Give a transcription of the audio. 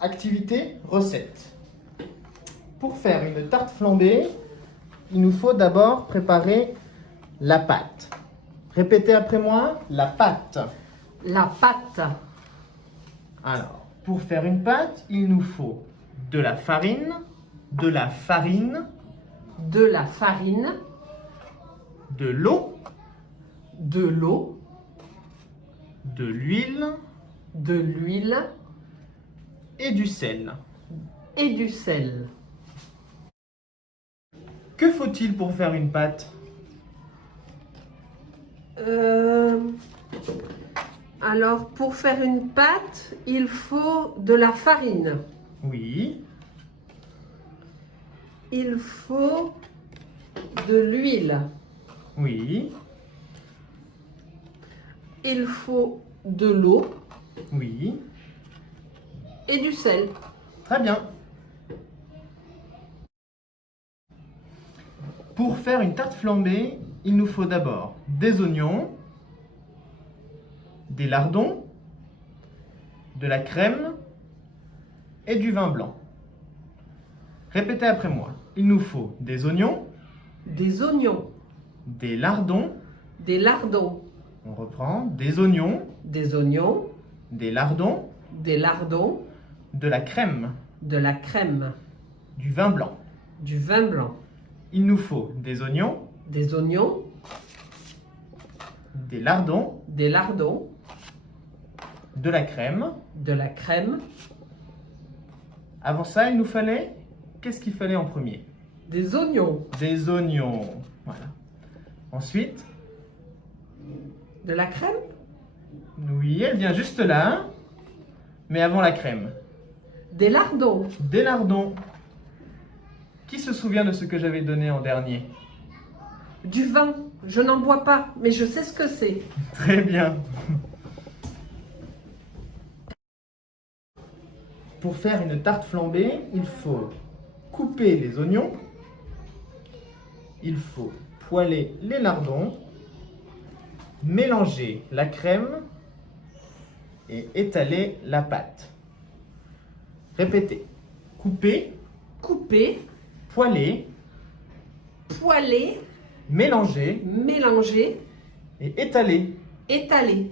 Activité, recette. Pour faire une tarte flambée, il nous faut d'abord préparer la pâte. Répétez après moi, la pâte. La pâte. Alors, pour faire une pâte, il nous faut de la farine, de la farine, De la farine. de l'eau, De l'eau. de l'huile De l'huile. et du sel. Et du sel. Que faut-il pour faire une pâte? Alors, pour faire une pâte, il faut de la farine. Oui, Il faut de l'huile. oui, Il faut de l'eau oui. et du sel. Très bien. Pour faire une tarte flambée, il nous faut d'abord des oignons, des lardons, de la crème et du vin blanc. Répétez après moi. Il nous faut des oignons, Des oignons. des lardons, Des lardons. on reprend, des oignons, Des oignons. des lardons, Des lardons. de la crème, De la crème. du vin blanc. Du vin blanc. Il nous faut des oignons, Des oignons. des lardons, Des lardons. de la crème. De la crème. Avant ça, il nous fallait... Qu'est-ce qu'il fallait en premier? Des oignons. Des oignons. Voilà. Ensuite, De la crème. oui, elle vient juste là, mais avant la crème. Des lardons. Des lardons. Qui se souvient de ce que j'avais donné en dernier? Du vin. Je n'en bois pas, mais je sais ce que c'est. Très bien. Pour faire une tarte flambée, il faut couper les oignons, il faut poêler les lardons, mélanger la crème et étaler la pâte. Répétez. Couper, Couper. poêler, Poêler. mélanger Mélanger. et étaler. Étaler.